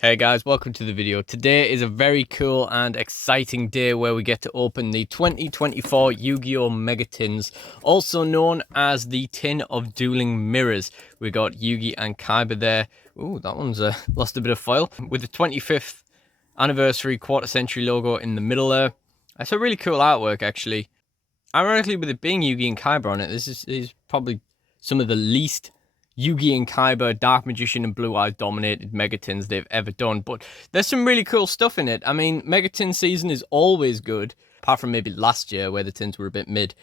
Hey guys, welcome to the video. Today is a very cool and exciting day where we get to open the 2024 Yu-Gi-Oh! Mega Tins, also known as the Tin of Dueling Mirrors. We got Yugi and Kaiba there. Ooh, that one's lost a bit of foil. With the 25th anniversary quarter century logo in the middle there. That's a really cool artwork actually. Ironically, with it being Yugi and Kaiba on it, this is probably some of the least Yugi and Kaiba, Dark Magician and Blue Eyes dominated Megatins they've ever done. But there's some really cool stuff in it. I mean, Megatin season is always good, apart from maybe last year where the tins were a bit mid.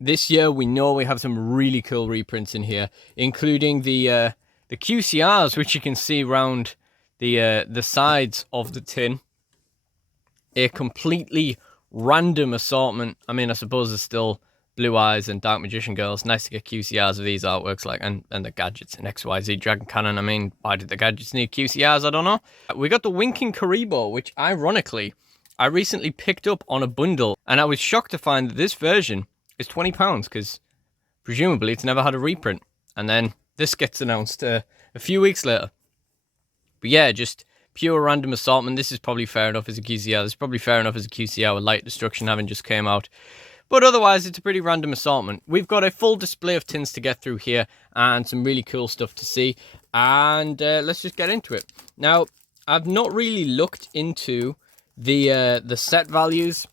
This year we know we have some really cool reprints in here, including the QCRs, which you can see around the sides of the tin. A completely random assortment. I mean, I suppose there's still Blue Eyes and Dark Magician Girls. Nice to get QCRs of these artworks, like, and the gadgets in XYZ Dragon Cannon. I mean, why did the gadgets need QCRs? I don't know. We got the Winking Karibo, which ironically I recently picked up on a bundle, and I was shocked to find that this version is £20 because presumably it's never had a reprint. And then this gets announced a few weeks later. But yeah, just pure random assortment. This is probably fair enough as a QCR. This is probably fair enough as a QCR with Light Destruction having just came out. But otherwise, it's a pretty random assortment. We've got a full display of tins to get through here and some really cool stuff to see. And let's just get into it. Now, I've not really looked into the set values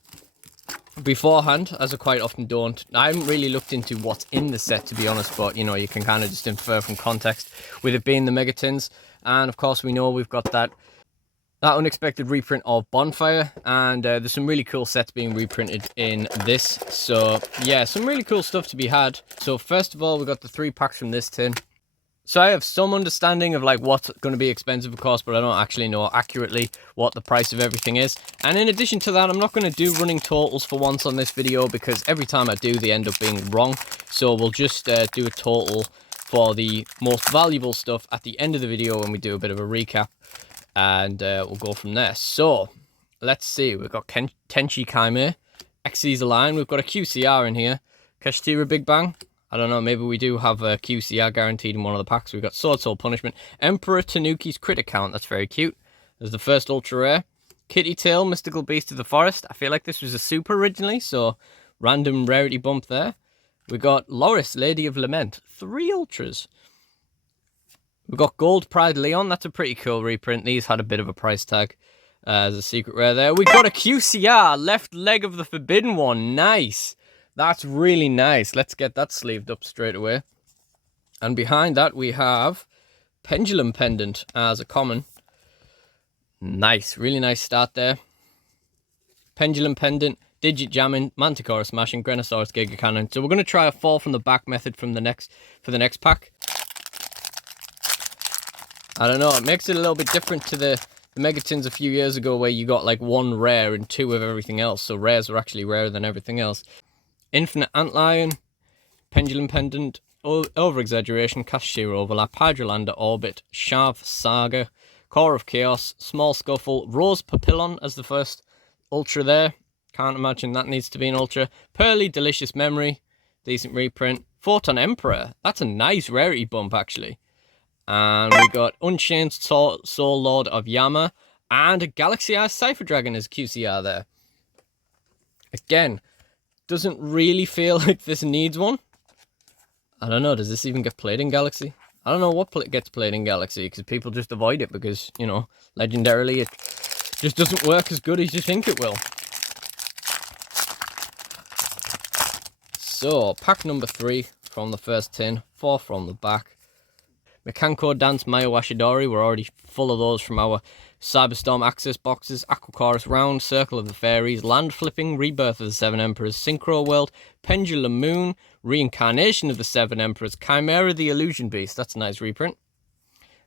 beforehand, as I quite often don't. I haven't really looked into what's in the set, to be honest, but, you know, you can kind of just infer from context with it being the Megatins. And, of course, we know we've got that unexpected reprint of Bonfire, and there's some really cool sets being reprinted in this. So yeah, some really cool stuff to be had. So first of all, we got the 3 packs from this tin. So I have some understanding of like what's going to be expensive, of course, but I don't actually know accurately what the price of everything is. And in addition to that, I'm not going to do running totals for once on this video because every time I do, they end up being wrong. So we'll just do a total for the most valuable stuff at the end of the video when we do a bit of a recap. And we'll go from there. So, let's see. We've got Tenchi Kaime, Xyz Align. We've got a QCR in here. Kashtira Big Bang. I don't know, maybe we do have a QCR guaranteed in one of the packs. We've got Sword Soul Punishment. Emperor Tanuki's Crit Account. That's very cute. There's the first Ultra Rare. Kitty Tail, Mystical Beast of the Forest. I feel like this was a super originally, so random rarity bump there. We got Loris, Lady of Lament. 3 Ultras. We've got Gold Pride Leon. That's a pretty cool reprint. These had a bit of a price tag as a secret rare there. We got a QCR, Left Leg of the Forbidden One. Nice. That's really nice. Let's get that sleeved up straight away. And behind that, we have Pendulum Pendant as a common. Nice. Really nice start there. Pendulum Pendant, Digit Jamming, Manticore Smashing, Grenosaurus Giga Cannon. So we're going to try a fall from the back method for the next pack. I don't know, it makes it a little bit different to the Megatins a few years ago where you got like 1 rare and 2 of everything else. So rares were actually rarer than everything else. Infinite Antlion, Pendulum Pendant, Over-Exaggeration, Kashtira Overlap, Hydrolander Orbit, Shav Saga, Core of Chaos, Small Scuffle, Rose Papillon as the first Ultra there. Can't imagine that needs to be an Ultra. Pearly Delicious Memory, decent reprint. Photon Emperor, that's a nice rarity bump actually. And we got Unchained Soul Lord of Yama and a Galaxy Eyes Cypher Dragon as QCR there. Again, doesn't really feel like this needs one. I don't know, does this even get played in Galaxy? I don't know what gets played in Galaxy because people just avoid it because, you know, legendarily it just doesn't work as good as you think it will. So, pack number 3 from the first tin, 4 from the back. Mekanko Dance Maya Washidori, we're already full of those from our Cyberstorm Access boxes. Aquachorus Round, Circle of the Fairies, Land Flipping, Rebirth of the 7 Emperors, Synchro World, Pendulum Moon, Reincarnation of the 7 Emperors, Chimera the Illusion Beast, that's a nice reprint.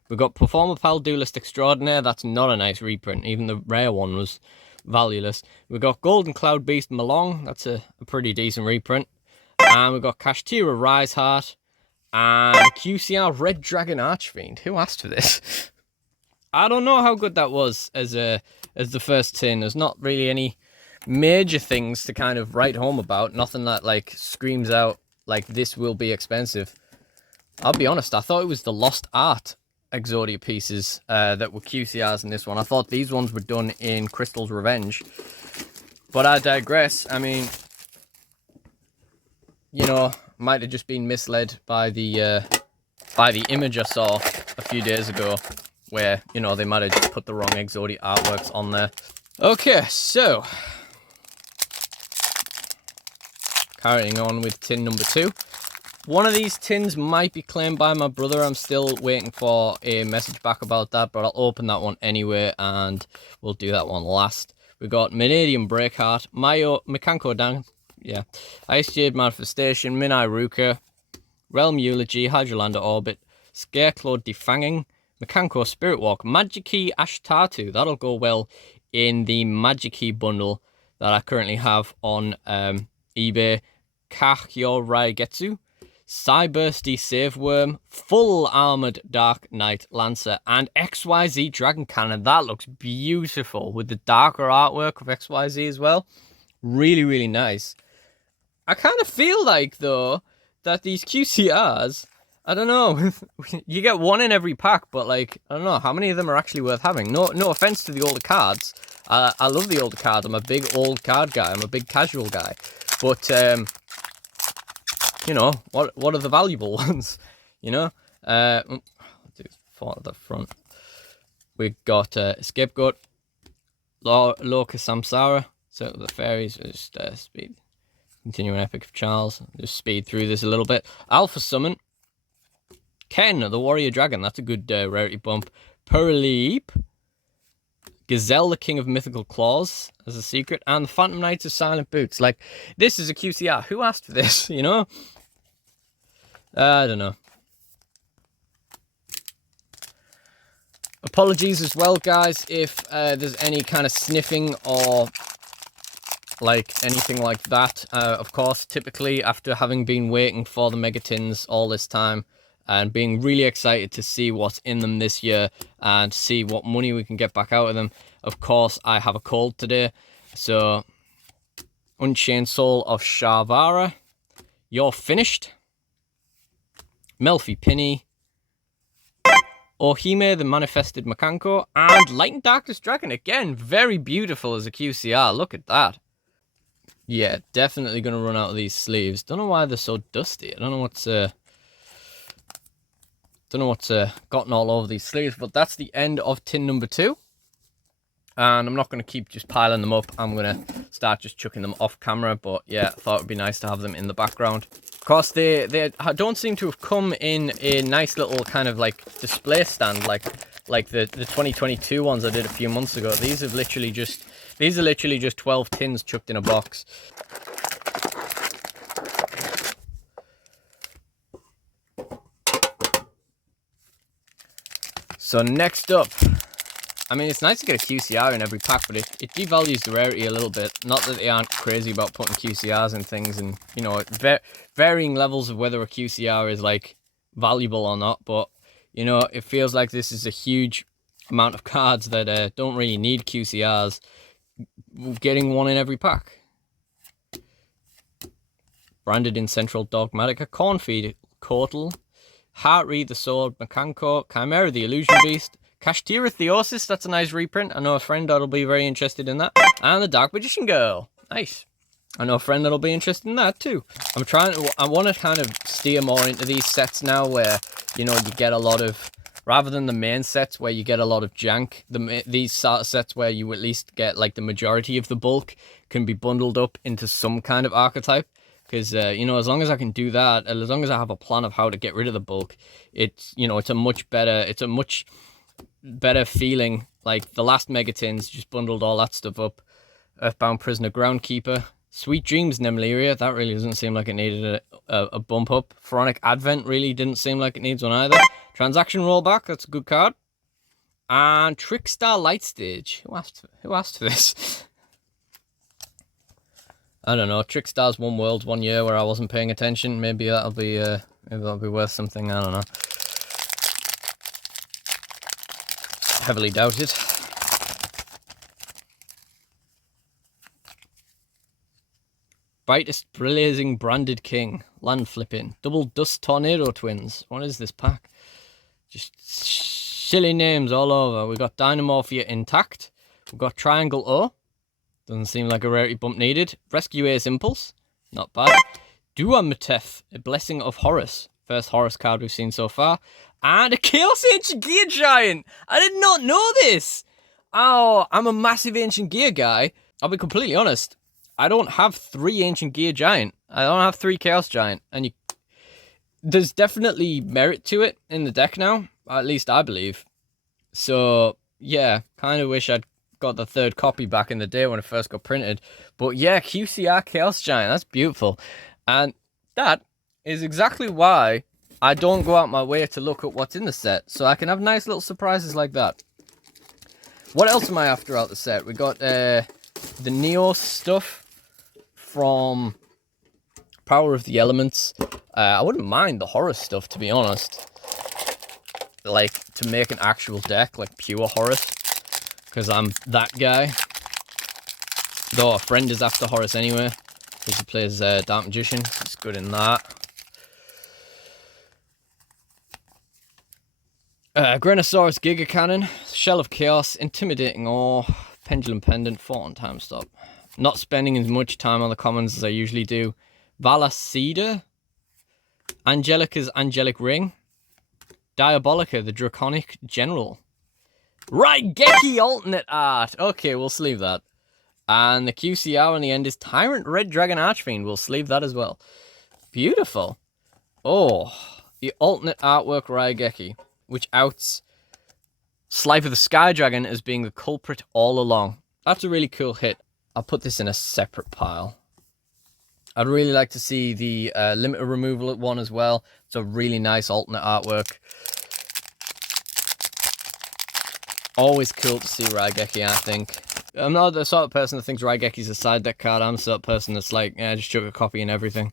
We've got Performer Pal Duelist Extraordinaire, that's not a nice reprint, even the rare one was valueless. We've got Golden Cloud Beast Malong, that's a pretty decent reprint. And we've got Kashtira Rise Heart. And QCR Red Dragon Archfiend. Who asked for this? I don't know how good that was as the first tin. There's not really any major things to kind of write home about. Nothing that like screams out like this will be expensive. I'll be honest, I thought it was the lost art Exodia pieces that were QCRs in this one. I thought these ones were done in Crystal's Revenge. But I digress. I mean, you know, might have just been misled by the image I saw a few days ago, where, you know, they might have just put the wrong Exodia artworks on there. Okay, so carrying on with tin number 2. One of these tins might be claimed by my brother. I'm still waiting for a message back about that, but I'll open that one anyway, and we'll do that one last. We got Vanadium Breakheart, Mayo, Mekanko Dan, yeah, Ice Jade Manifestation, Minai Ruka, Realm Eulogy, Hydrolander Orbit, Scareclaw Defanging, Mekanko Spirit Walk, Magiki Ashtatu. That'll go well in the Magiki bundle that I currently have on eBay. Kakyo Raigetsu, Cybursty Saveworm, Full Armored Dark Knight Lancer, and XYZ Dragon Cannon. That looks beautiful with the darker artwork of XYZ as well. Really, really nice. I kind of feel like, though, that these QCRs, I don't know, you get one in every pack, but, like, I don't know, how many of them are actually worth having? No offense to the older cards. I love the older cards. I'm a big old card guy. I'm a big casual guy. But, you know, what are the valuable ones? You know? Let's do four at the front. We got Scapegoat, Loka Samsara, Circle of the Fairies, just speed. Continuing Epic of Charles, just speed through this a little bit. Alpha Summon, Ken, the Warrior Dragon, that's a good rarity bump. Perleep, Gazelle, the King of Mythical Claws, as a secret, and the Phantom Knights of Silent Boots. Like, this is a QCR. Who asked for this, you know? I don't know. Apologies as well, guys, if there's any kind of sniffing or like anything like that. Of course, typically after having been waiting for the Megatins all this time and being really excited to see what's in them this year and see what money we can get back out of them, of course, I have a cold today. So, Unchained Soul of Sharvara, You're Finished, Melfi Pinny, Ohime, the Manifested Mekanko, and Light and Darkness Dragon. Again, very beautiful as a QCR. Look at that. Yeah, definitely going to run out of these sleeves. Don't know why they're so dusty. I don't know what's gotten all over these sleeves, but that's the end of tin number 2. And I'm not going to keep just piling them up. I'm going to start just chucking them off camera. But yeah, I thought it would be nice to have them in the background. Of course, they don't seem to have come in a nice little kind of like display stand like the 2022 ones I did a few months ago. These are literally just 12 tins chucked in a box. So next up, I mean, it's nice to get a QCR in every pack, but it devalues the rarity a little bit. Not that they aren't crazy about putting QCRs in things, and, you know, varying levels of whether a QCR is, like, valuable or not, but, you know, it feels like this is a huge amount of cards that don't really need QCRs, getting one in every pack. Branded in Central Dogmatica, Cornfeed, Kotal, Heartread the Sword, Mekanko, Chimera the Illusion Beast, Kashtira Theosis, that's a nice reprint. I know a friend that'll be very interested in that. And the Dark Magician Girl. Nice. I know a friend that'll be interested in that too. I want to kind of steer more into these sets now where, you know, you get a lot of, rather than the main sets where you get a lot of jank, these sort of sets where you at least get like the majority of the bulk can be bundled up into some kind of archetype. Because, you know, as long as I can do that, as long as I have a plan of how to get rid of the bulk, it's, you know, it's a much better feeling. Like the last Megatins just bundled all that stuff up. Earthbound Prisoner, Groundkeeper, Sweet Dreams, Nemleria, that really doesn't seem like it needed a bump up. Pharaonic Advent really didn't seem like it needs one either. Transaction Rollback, that's a good card. And Trickstar Lightstage. Who asked for this? I don't know. Trickstar's One World 1 year where I wasn't paying attention. Maybe that'll be worth something. I don't know. Heavily doubted. Brightest Blazing Branded King. Land Flipping. Double Dust Tornado Twins. What is this pack? Just Silly names all over. We got Dynamorphia Intact. We've got Triangle O. Doesn't seem like a rarity bump needed. Rescue Ace Impulse. Not bad. Duamatef, a Blessing of Horus. First Horus card we've seen so far. And a Chaos Ancient Gear Giant. I did not know this. Oh, I'm a massive Ancient Gear guy. I'll be completely honest. I don't have 3 Ancient Gear Giant. I don't have 3 Chaos Giant. And there's definitely merit to it in the deck now. At least I believe. So, yeah, kind of wish I'd got the 3rd copy back in the day when it first got printed. But yeah, QCR Chaos Giant, that's beautiful. And that is exactly why I don't go out my way to look at what's in the set. So I can have nice little surprises like that. What else am I after out the set? We got the Neo stuff from Power of the Elements. I wouldn't mind the Horus stuff, to be honest. Like, to make an actual deck, like pure Horus. Because I'm that guy. Though a friend is after Horus anyway. Because he plays Dark Magician. He's good in that. Grenosaurus Giga Cannon. Shell of Chaos. Intimidating Awe. Pendulum Pendant. 4 on time stop. Not spending as much time on the commons as I usually do. Valacida. Angelica's Angelic Ring. Diabolica, the Draconic General. Raigeki alternate art. Okay, we'll sleeve that. And the QCR on the end is Tyrant Red Dragon Archfiend. We'll sleeve that as well. Beautiful. Oh, the alternate artwork Raigeki, which outs Slife of the Sky Dragon as being the culprit all along. That's a really cool hit. I'll put this in a separate pile. I'd really like to see the limiter removal one as well. It's a really nice alternate artwork. Always cool to see Raigeki, I think. I'm not the sort of person that thinks Raigeki's a side deck card. I'm the sort of person that's like, yeah, just chuck a copy and everything.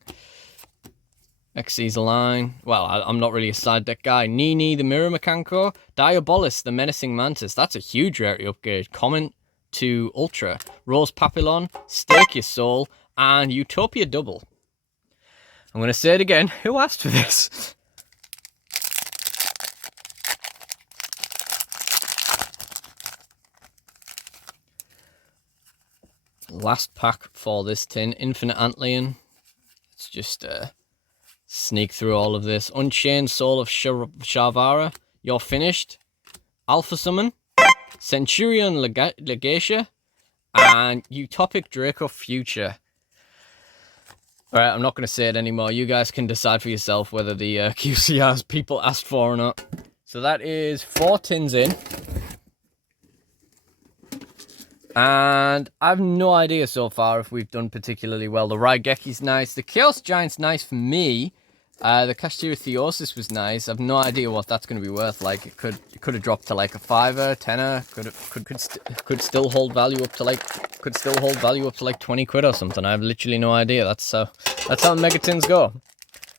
Xyz Line. Well, I'm not really a side deck guy. Nini, the Mirror Mekanko. Diabolus, the Menacing Mantis. That's a huge rarity upgrade. Common to Ultra. Rose Papillon, Stake Your Soul, and Utopia Double. I'm going to say it again. Who asked for this? Last pack for this tin. Infinite Antlion. Let's just sneak through all of this. Unchained Soul of Sharvara. You're finished. Alpha Summon. Centurion Legatia. And Utopic Draco Future. Alright, I'm not going to say it anymore. You guys can decide for yourself whether the QCRs people asked for or not. So that is 4 tins in. And I have no idea so far if we've done particularly well. The Raigeki's nice. The Chaos Giant's nice for me. The Kashtira Theosis was nice. I've no idea what that's going to be worth. Like, it could have dropped to like a 5er, 10er. Could still hold value up to like 20 quid or something. I have literally no idea. That's how Megatins go.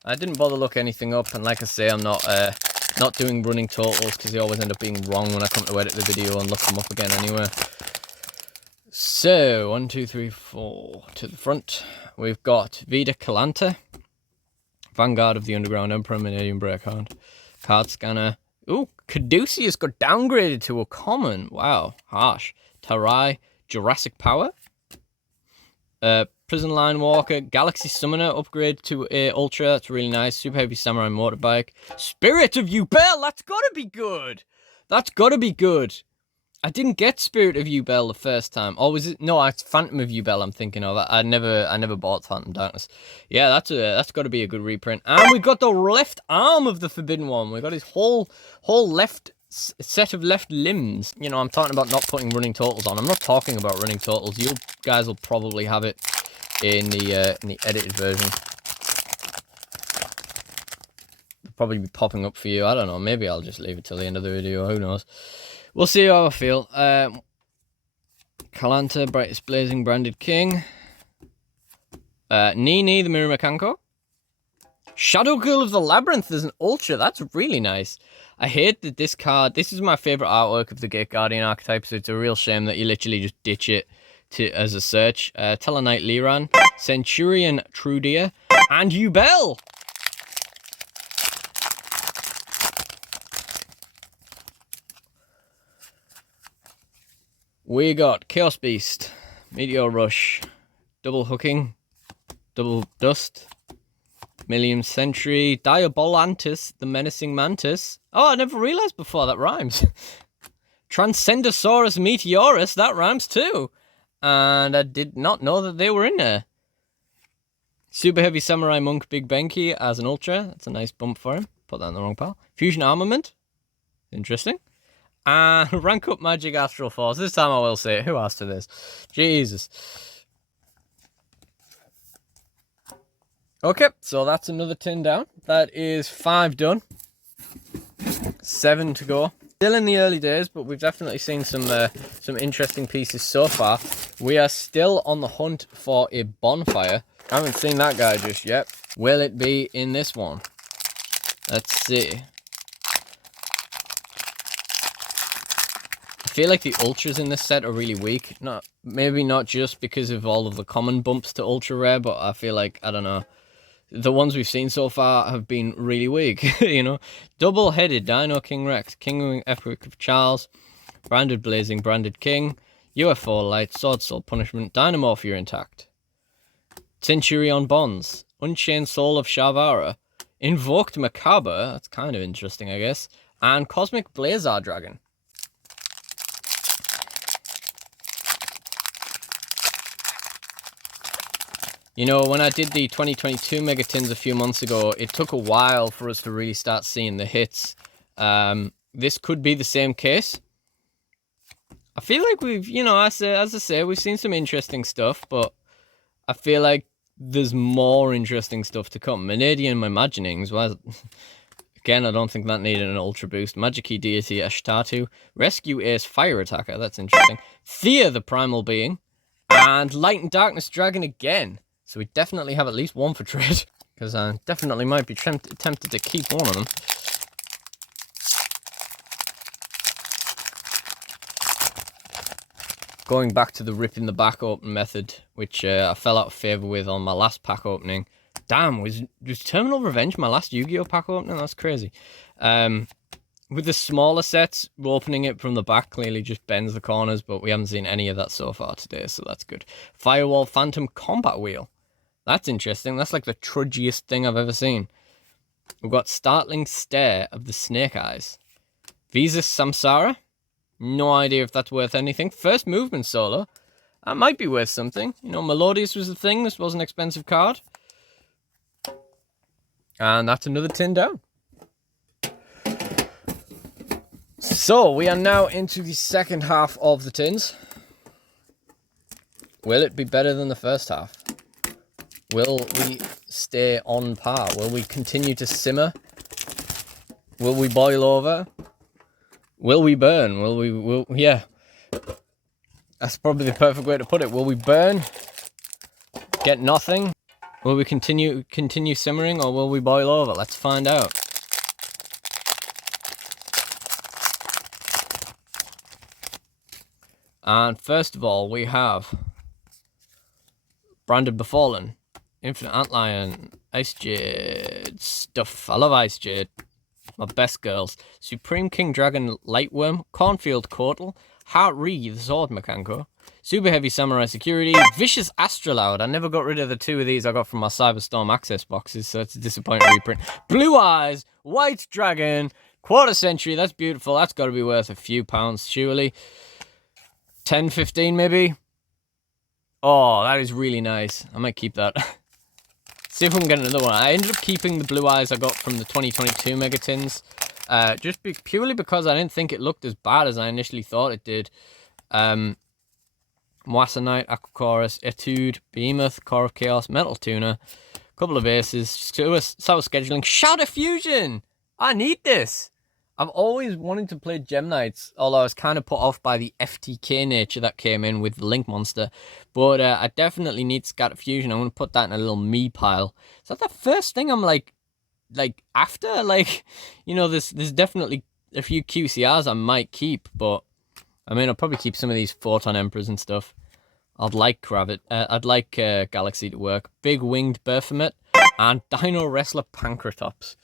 I didn't bother look anything up, and like I say, I'm not doing running totals because they always end up being wrong when I come to edit the video and look them up again anyway. So 1, 2, 3, 4 to the front. We've got Vida Kalanta. Vanguard of the Underground Emperor, Vanadium Breakhound. Card Scanner. Ooh, Caduceus got downgraded to a common. Wow, harsh. Tarai, Jurassic Power. Prison Line Walker. Galaxy Summoner, upgrade to a Ultra. That's really nice. Super Heavy Samurai Motorbike. Spirit of Yubel, that's gotta be good. That's gotta be good. I didn't get Spirit of Yubel the first time. Or was it? No, it's Phantom of Yubel I'm thinking of. I never bought Phantom Darkness. Yeah, that's got to be a good reprint. And we got the left arm of the Forbidden One. We got his whole left set of left limbs. You know, I'm talking about not putting running totals on. I'm not talking about running totals. You guys will probably have it in the edited version. It'll probably be popping up for you. I don't know. Maybe I'll just leave it till the end of the video. Who knows? We'll see how I feel. Kalanta, Brightest Blazing, Branded King. Nini, the Mirror Mekanko. Shadow Girl of the Labyrinth is an Ultra. That's really nice. I hate that this card... This is my favourite artwork of the Gate Guardian archetype, so it's a real shame that you literally just ditch it as a search. Tellarknight Liran. Centurion Trudeer. And Yubel! We got Chaos Beast, Meteor Rush, Double Hooking, Double Dust, Million Century, Diabolantis, the Menacing Mantis. Oh, I never realized before that rhymes. Transcendosaurus Meteorus, that rhymes too. And I did not know that they were in there. Super Heavy Samurai Monk Big Benki as an Ultra. That's a nice bump for him. Put that in the wrong pile. Fusion Armament. Interesting. And Rank Up Magic Astral Force. This time I will say it. Who asked for this? Jesus. Okay, so that's another tin down. That is 5 done. 7 to go. Still in the early days, but we've definitely seen some interesting pieces so far. We are still on the hunt for a bonfire. I haven't seen that guy just yet. Will it be in this one? Let's see. I feel like the ultras in this set are really weak. Maybe not just because of all of the common bumps to ultra rare, but I feel like, I don't know, the ones we've seen so far have been really weak, you know. Double-headed Dino King Rex, King Epic of Charles, Branded Blazing, Branded King, UFO Light, Sword Soul Punishment, Dynamorphia Intact, Centurion Bonds, Unchained Soul of Sharvara, Invoked Macabre, that's kind of interesting, I guess, and Cosmic Blazar Dragon. You know, when I did the 2022 Megatins a few months ago, it took a while for us to really start seeing the hits. This could be the same case. I feel like we've, you know, as I say, we've seen some interesting stuff, but I feel like there's more interesting stuff to come. Menadian Imaginings, well, again, I don't think that needed an Ultra Boost. Magic-y Deity Ashtatu, Rescue Ace Fire Attacker, that's interesting. Thea the Primal Being, and Light and Darkness Dragon again. So we definitely have at least one for trade, because I definitely might be tempted to keep one of them. Going back to the ripping the back open method, which I fell out of favour with on my last pack opening. Damn, was Terminal Revenge my last Yu-Gi-Oh pack opening? That's crazy. With the smaller sets, opening it from the back clearly just bends the corners, but we haven't seen any of that so far today, so that's good. Firewall Phantom Combat Wheel. That's interesting. That's like the trudgiest thing I've ever seen. We've got Startling Stare of the Snake Eyes. Visas Samsara. No idea if that's worth anything. First Movement Solo. That might be worth something. You know, Melodious was the thing. This was an expensive card. And that's another tin down. So, we are now into the second half of the tins. Will it be better than the first half? Will we stay on par? Will we continue to simmer? Will we boil over? Will we burn? Yeah. That's probably the perfect way to put it. Will we burn? Get nothing? Will we continue simmering, or will we boil over? Let's find out. And first of all, we have Branded Befallen, Infinite Antlion, Ice Jade stuff. I love Ice Jade. My best girls. Supreme King Dragon Lightworm, Cornfield Coatal, Heart Re the Sword Mechanco, Super Heavy Samurai Security, Vicious Astrolaud. I never got rid of the 2 of these I got from my Cyberstorm access boxes, so it's a disappointing reprint. Blue Eyes, White Dragon, Quarter Century. That's beautiful. That's got to be worth a few pounds, surely. 10, 15 maybe. Oh, that is really nice. I might keep that. See if we can get another one. I ended up keeping the Blue Eyes I got from the 2022 Megatins. Purely because I didn't think it looked as bad as I initially thought it did. Moissanite, Aquacorus, Etude, Behemoth, Core of Chaos, Metal Tuna, a couple of aces, Sour Scheduling, Shadow Fusion! I need this! I've always wanted to play Gem Knights, although I was kind of put off by the FTK nature that came in with the Link Monster. But I definitely need Scatter Fusion. I'm going to put that in a little me pile. Is that the first thing I'm like after? Like, you know, there's definitely a few QCRs I might keep, but I mean, I'll probably keep some of these Photon Emperors and stuff. I'd like Galaxy to work. Big Winged Baphomet and Dino Wrestler Pancratops.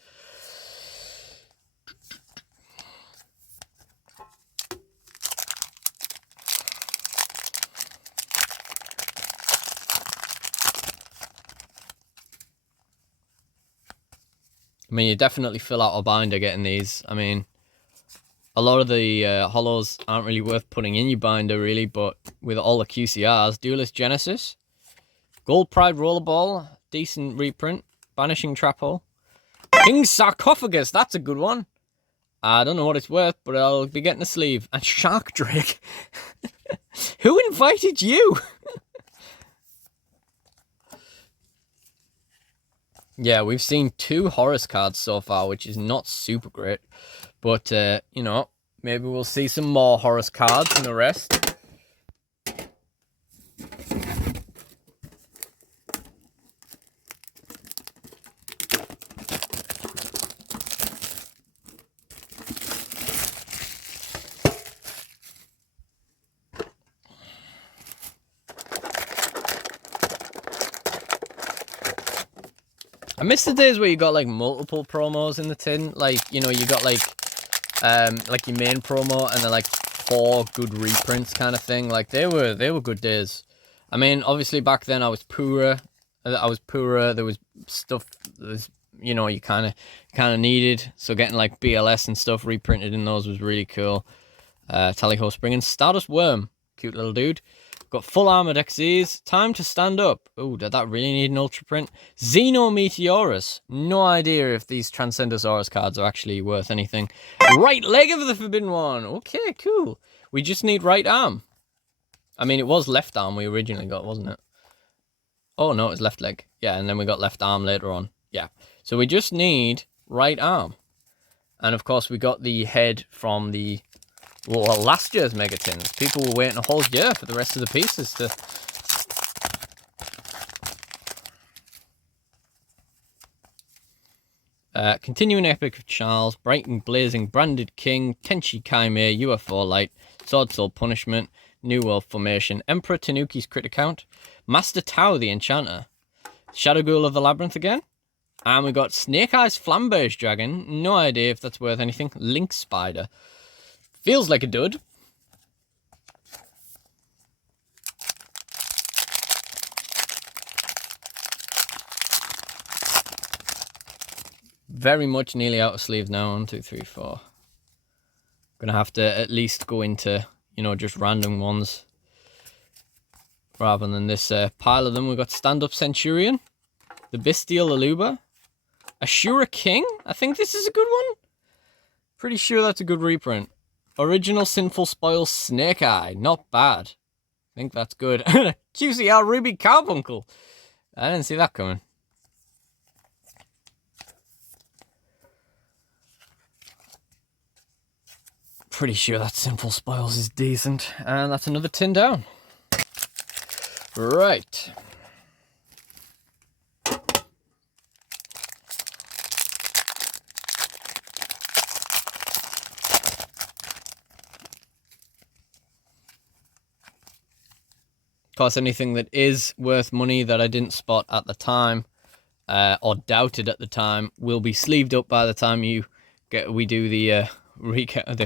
mean, you definitely fill out a binder getting these. I mean, a lot of the holos aren't really worth putting in your binder, really, but with all the QCRs, Duelist Genesis, Gold Pride Rollerball, decent reprint, Banishing Trap Hole, King's Sarcophagus, that's a good one. I don't know what it's worth, but I'll be getting a sleeve. And Shark Drake. Who invited you? Yeah, we've seen 2 Horus cards so far, which is not super great. But, you know, maybe we'll see some more Horus cards and the rest. I miss the days where you got like multiple promos in the tin. Like, you know, you got like your main promo and then like 4 good reprints kind of thing. Like they were good days. I mean, obviously back then I was poorer. There was stuff that was, you know, you kind of needed. So getting like BLS and stuff reprinted in those was really cool. Tally-ho Spring and Stardust Worm, cute little dude. Got full armored XZs. Time to stand up. Oh, did that really need an ultra print? Xeno Meteorus. No idea if these Transcendosaurus cards are actually worth anything. Right leg of the Forbidden One. Okay, cool. We just need right arm. I mean, it was left arm we originally got, wasn't it? Oh, no, it's left leg. Yeah, and then we got left arm later on. Yeah. So we just need right arm. And of course, we got the head from the... well, last year's Megatins. People were waiting a whole year for the rest of the pieces to... Continuing Epic of Charles, Bright and Blazing, Branded King, Tenchi Kaime, UFO Light, Sword Soul Punishment, New World Formation, Emperor Tanuki's Crit Account, Master Tao the Enchanter, Shadow Ghoul of the Labyrinth again, and we got Snake Eyes Flamberge Dragon, no idea if that's worth anything, Link Spider. Feels like a dud. Very much nearly out of sleeves now. 1, 2, 3, 4. Gonna have to at least go into, you know, just random ones rather than this pile of them. We've got Stand Up Centurion, the Bestial Aluba, Ashura King. I think this is a good one. Pretty sure that's a good reprint. Original Sinful Spoil Snake Eye. Not bad. I think that's good. QCR Ruby Carbuncle. I didn't see that coming. Pretty sure that Sinful Spoils is decent. And that's another tin down. Right. Of course, anything that is worth money that I didn't spot at the time or doubted at the time will be sleeved up by the time we do the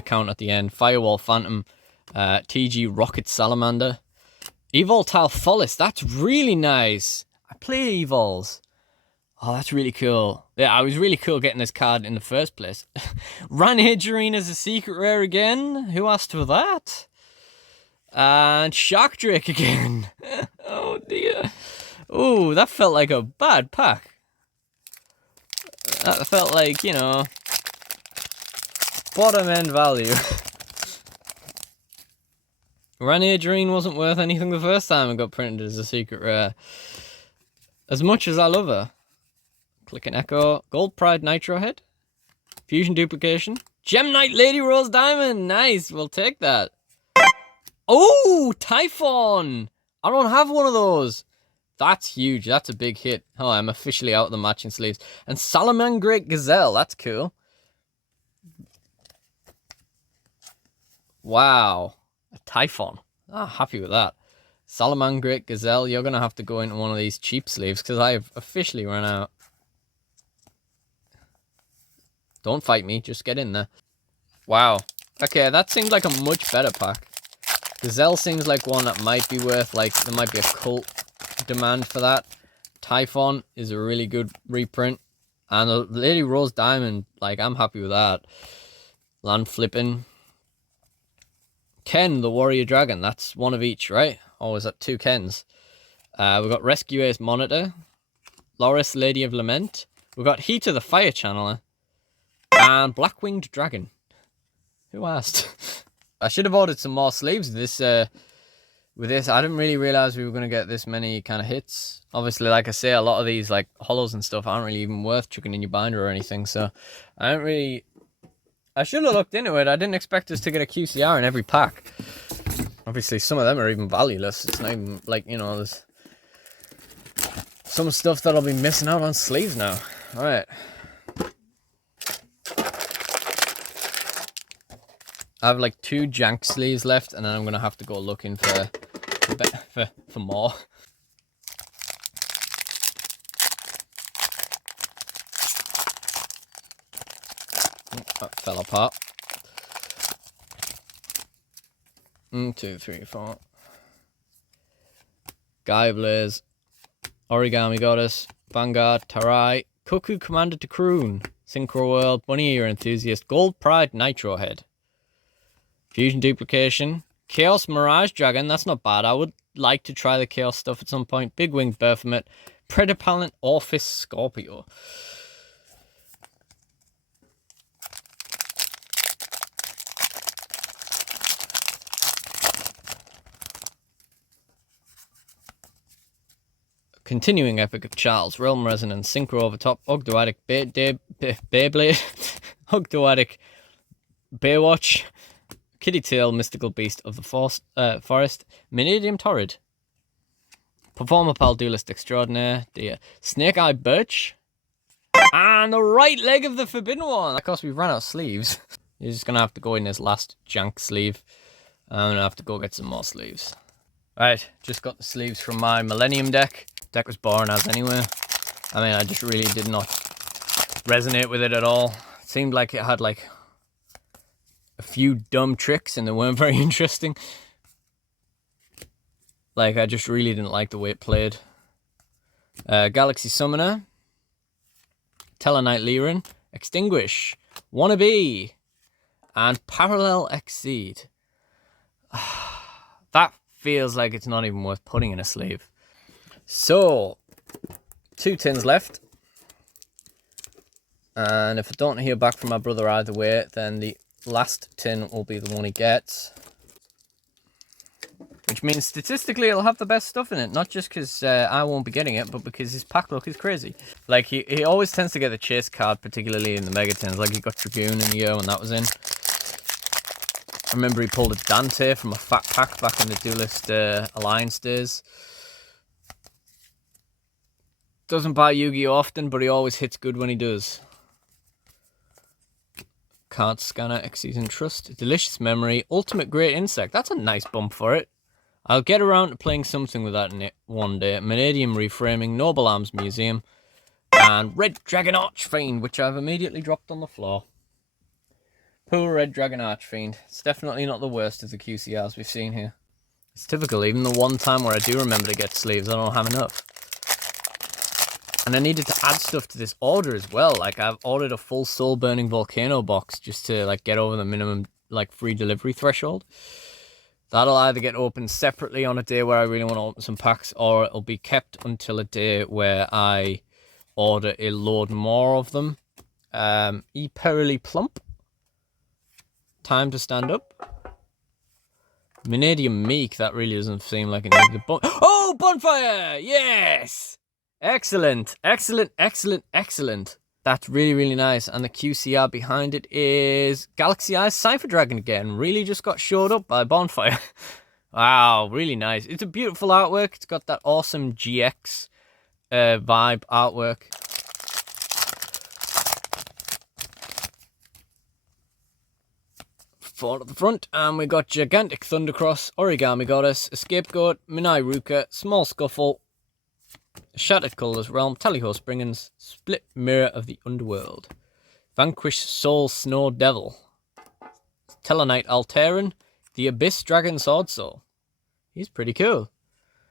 count at the end. Firewall Phantom, TG Rocket Salamander, Evoltile Follis. That's really nice. I play Evols. Oh, that's really cool. Yeah, it was really cool getting this card in the first place. Rampage Arena's a secret rare again. Who asked for that? And Shark Drake again. Oh dear. Oh, that felt like a bad pack. That felt like, you know, bottom end value. Rampage Arena wasn't worth anything the first time it got printed as a secret rare. As much as I love her. Click and Echo. Gold Pride Nitro Head. Fusion Duplication. Gem Knight Lady Rose Diamond. Nice. We'll take that. Oh, Typhon! I don't have one of those. That's huge. That's a big hit. Oh, I'm officially out of the matching sleeves. And Salamangreat Gazelle. That's cool. Wow. A Typhon. Ah, happy with that. Salamangreat Gazelle. You're going to have to go into one of these cheap sleeves because I've officially run out. Don't fight me. Just get in there. Wow. Okay, that seems like a much better pack. Gazelle seems like one that might be worth, like, there might be a cult demand for that. Typhon is a really good reprint. And the Lady Rose Diamond, like, I'm happy with that. Land flipping. Ken, the Warrior Dragon. That's one of each, right? Or is that 2 Kens? We've got Rescue Ace Monitor. Loris, Lady of Lament. We've got Heater, the Fire Channeler. And Black-Winged Dragon. Who asked? I should have ordered some more sleeves with this. I didn't really realize we were going to get this many kind of hits. Obviously, like I say, a lot of these like hollows and stuff aren't really even worth chucking in your binder or anything. So I should have looked into it. I didn't expect us to get a QCR in every pack. Obviously, some of them are even valueless. It's not even like, you know, there's some stuff that I'll be missing out on sleeves now. All right. I have like 2 jank sleeves left, and then I'm gonna have to go looking for more. That fell apart. 1, 2, 3, 4. Gaia Blaze, Origami Goddess, Vanguard, Tarai, Cuckoo Commander to Croon, Synchro World, Bunny Ear Enthusiast, Gold Pride Nitro Head. Fusion Duplication. Chaos Mirage Dragon. That's not bad. I would like to try the Chaos stuff at some point. Big Winged Baphomet. Predapalent Orphis Scorpio. Continuing Epic of Charles. Realm Resonance. Synchro Overtop. Ogdoadic Beyblade. Ogdoadic Baywatch. Kitty Tail, Mystical Beast of the Forest, Minidium Torrid, Performer Pal Duelist Extraordinaire, dear Snake Eye Birch, and the right leg of the Forbidden One. Of course, we've run out of sleeves. You're just going to have to go in this last jank sleeve. I'm going to have to go get some more sleeves. Right, just got the sleeves from my Millennium deck. Deck was boring as anyway. I mean, I just really did not resonate with it at all. It seemed like it had like a few dumb tricks and they weren't very interesting. Like, I just really didn't like the way it played. Galaxy Summoner, Tellarknight Lyran, Extinguish, Wannabe, and Parallel Exceed. That feels like it's not even worth putting in a sleeve. So, 2 tins left. And if I don't hear back from my brother either way, then the last tin will be the one he gets, which means statistically it'll have the best stuff in it, not just because I won't be getting it, but because his pack luck is crazy. Like, he always tends to get the chase card, particularly in the mega tins. Like, he got Dragoon in the year when that was in. I remember he pulled a Dante from a fat pack back in the Duelist Alliance days. Doesn't buy Yu-Gi-Oh often, but he always hits good when he does. Card Scanner, Exceeding Trust, Delicious Memory, Ultimate Great Insect. That's a nice bump for it. I'll get around to playing something with that in it one day. Vanadium Reframing, Noble Arms Museum, and Red Dragon Archfiend, which I've immediately dropped on the floor. Poor Red Dragon Archfiend. It's definitely not the worst of the QCRs we've seen here. It's typical, even the one time where I do remember to get sleeves, I don't have enough. And I needed to add stuff to this order as well. Like, I've ordered a full Soul Burning Volcano box just to, like, get over the minimum, like, free delivery threshold. That'll either get opened separately on a day where I really want to open some packs, or it'll be kept until a day where I order a load more of them. Perily Plump. Time to Stand Up. Vanadium Meek. That really doesn't seem like it needed a Oh, Bonfire! Yes! Excellent, excellent, excellent, excellent. That's really, really nice. And the QCR behind it is Galaxy Eyes Cypher Dragon again. Really just got showed up by Bonfire. Wow, really nice. It's a beautiful artwork. It's got that awesome GX vibe artwork. Four at the front, and we got Gigantic Thundercross, Origami Goddess, Scapegoat, Minai Ruka, Small Scuffle, Shattered Colours Realm, Tally-Ho Springens, Split Mirror of the Underworld, Vanquish Soul Snow Devil, Tellarknight Alteran, the Abyss Dragon Sword Soul. He's pretty cool.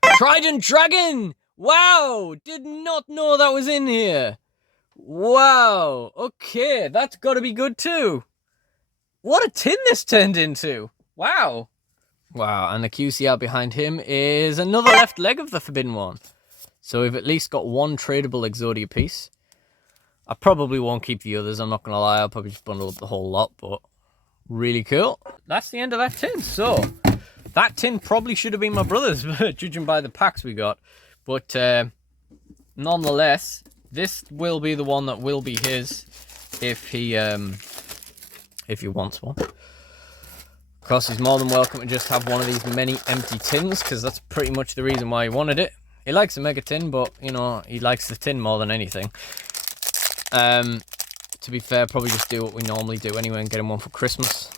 Trident Dragon! Wow! Did not know that was in here. Wow. Okay, that's got to be good too. What a tin this turned into. Wow. Wow, and the QCR behind him is another left leg of the Forbidden One. So we've at least got one tradable Exodia piece. I probably won't keep the others, I'm not going to lie. I'll probably just bundle up the whole lot, but really cool. That's the end of that tin. So that tin probably should have been my brother's, judging by the packs we got. But nonetheless, this will be the one that will be his if he wants one. Of course, he's more than welcome to just have one of these many empty tins, because that's pretty much the reason why he wanted it. He likes a mega tin, but, you know, he likes the tin more than anything. To be fair, probably just do what we normally do anyway and get him one for Christmas.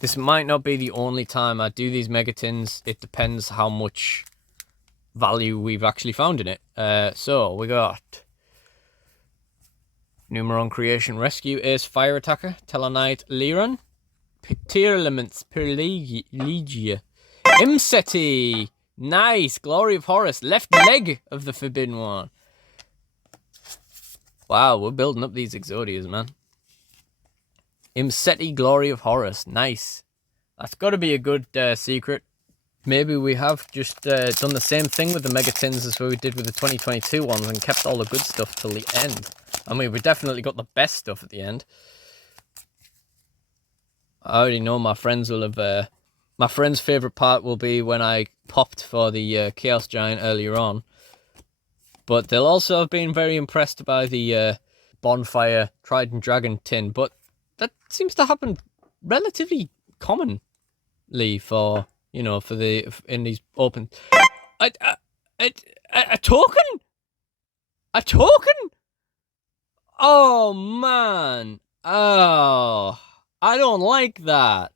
This might not be the only time I do these mega tins. It depends how much value we've actually found in it. So, we got Numeron Creation Rescue, Ace Fire Attacker, Tellarknight Liran, Tier Elements Perlegia, Imseti, nice, Glory of Horus, left leg of the Forbidden One. Wow, we're building up these Exodias, man. Imseti, Glory of Horus, nice. That's got to be a good secret. Maybe we have just done the same thing with the Mega Tins as we did with the 2022 ones and kept all the good stuff till the end. I mean, we definitely got the best stuff at the end. I already know my friends will have... my friend's favourite part will be when I popped for the Chaos Giant earlier on. But they'll also have been very impressed by the Bonfire Trident Dragon tin. But that seems to happen relatively commonly for, you know, for the in these open... A token? A token? Oh, man. Oh, I don't like that.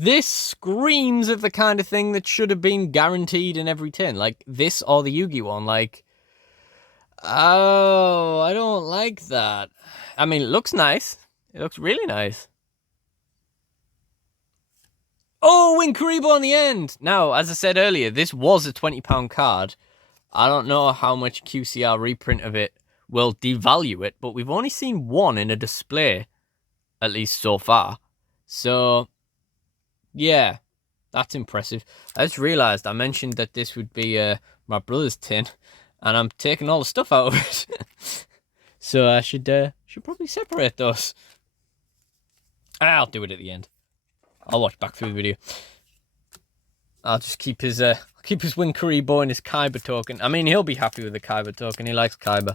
This screams of the kind of thing that should have been guaranteed in every tin. Like, this or the Yugi one. Like, oh, I don't like that. I mean, it looks nice. It looks really nice. Oh, win Karibo on the end. Now, as I said earlier, this was a £20 card. I don't know how much QCR reprint of it will devalue it, but we've only seen one in a display, at least so far. So... yeah, that's impressive. I just realised I mentioned that this would be my brother's tin, and I'm taking all the stuff out of it. So I should probably separate those. I'll do it at the end. I'll watch back through the video. I'll just keep his Win Karibo and his Kaiba token. I mean, he'll be happy with the Kaiba token. He likes Kaiba.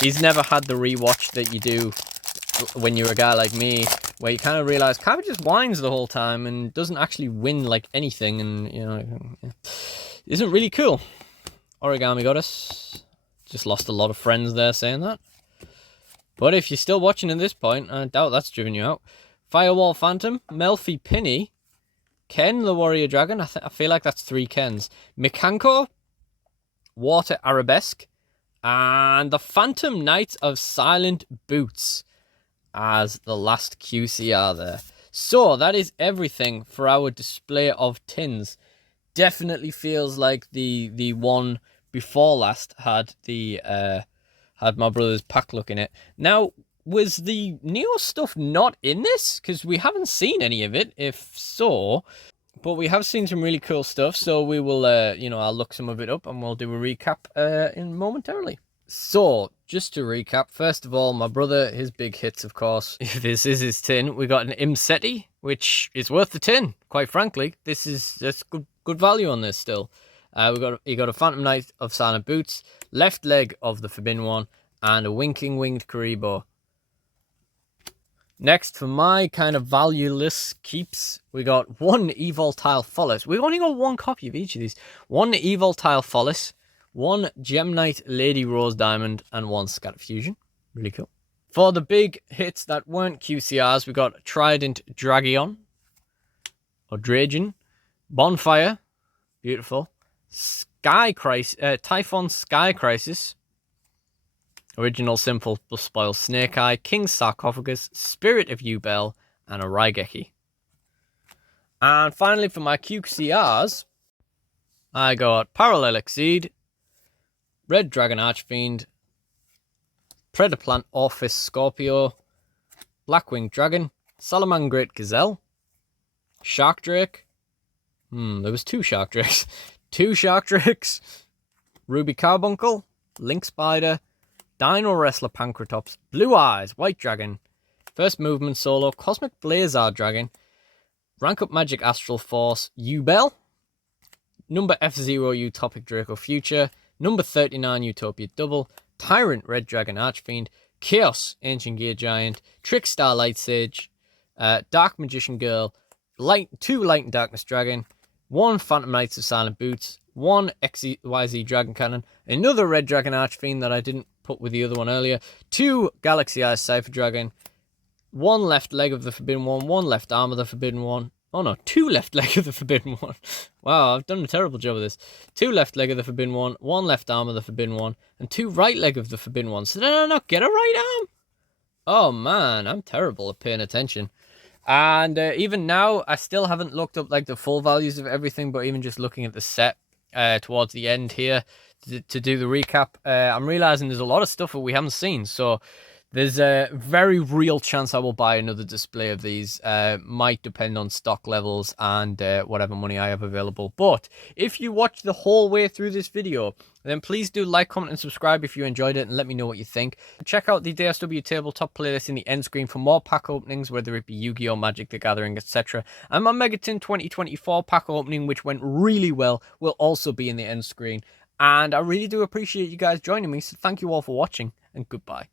He's never had the rewatch that you do when you're a guy like me, where you kind of realize Kaiba just whines the whole time and doesn't actually win like anything, and you know, isn't really cool. Origami Goddess, just lost a lot of friends there saying that. But if you're still watching at this point, I doubt that's driven you out. Firewall Phantom, Melfi Pinny, Ken the Warrior Dragon. I feel like that's 3 Kens. Mikanko, Water Arabesque, and the Phantom Knights of Silent Boots as the last QCR there. So that is everything for our display of tins. Definitely feels like the one before last had the had my brother's pack look in it. Now, was the Neo stuff not in this? Because we haven't seen any of it, if so. But we have seen some really cool stuff, so we will, you know, I'll look some of it up and we'll do a recap in momentarily. So, just to recap, first of all, my brother, his big hits, of course. If this is his tin, we got an Imseti, which is worth the tin, quite frankly. That's good value on this still. He got a Phantom Knight of Silent Boots, left leg of the Forbidden One, and a Winking Winged Karibo. Next, for my kind of valueless keeps, we got one Evoltile Follis. We only got one copy of each of these. One Evoltile Follis, one Gem Knight Lady Rose Diamond, and one Scatter Fusion. Really cool. For the big hits that weren't QCRs, we got Trident Dragion, or Dragon, Bonfire, beautiful, Typhon Sky Crisis, Original Simple Spoil Snake Eye, King's Sarcophagus, Spirit of Yubel, and a Raigeki. And finally, for my QCRs, I got Parallel Exceed, Red Dragon Archfiend, Predaplant Orphis Scorpio, Blackwing Dragon, Salaman Great Gazelle, Shark Drake. There was 2 Shark Drakes. 2 Shark Drakes, Ruby Carbuncle, Link Spider, Dino Wrestler Pancratops, Blue Eyes, White Dragon, First Movement Solo, Cosmic Blazar Dragon, Rank Up Magic Astral Force, Ubel, number F0 Utopic Draco Future, number 39 Utopia Double, Tyrant Red Dragon Archfiend, Chaos Ancient Gear Giant, Trickstar Light Sage, Dark Magician Girl, 2 Light and Darkness Dragon, 1 Phantom Knights of Silent Boots, 1 XYZ Dragon Cannon, another Red Dragon Archfiend that I didn't put with the other one earlier, 2 Galaxy Eyes Cypher Dragon, 1 left leg of the Forbidden One, 1 left arm of the Forbidden One. Oh no, 2 left leg of the Forbidden One. Wow, I've done a terrible job of this. 2 left leg of the Forbidden One, 1 left arm of the Forbidden One, and 2 right leg of the Forbidden One. So did I not get a right arm? Oh man, I'm terrible at paying attention. And even now, I still haven't looked up like the full values of everything, but even just looking at the set towards the end here to do the recap, I'm realizing there's a lot of stuff that we haven't seen. So there's a very real chance I will buy another display of these. Might depend on stock levels and whatever money I have available. But if you watch the whole way through this video, then please do like, comment, and subscribe if you enjoyed it, and let me know what you think. Check out the DSW Tabletop playlist in the end screen for more pack openings, whether it be Yu-Gi-Oh! Magic the Gathering, etc. And my Megaton 2024 pack opening, which went really well, will also be in the end screen. And I really do appreciate you guys joining me, so thank you all for watching, and goodbye.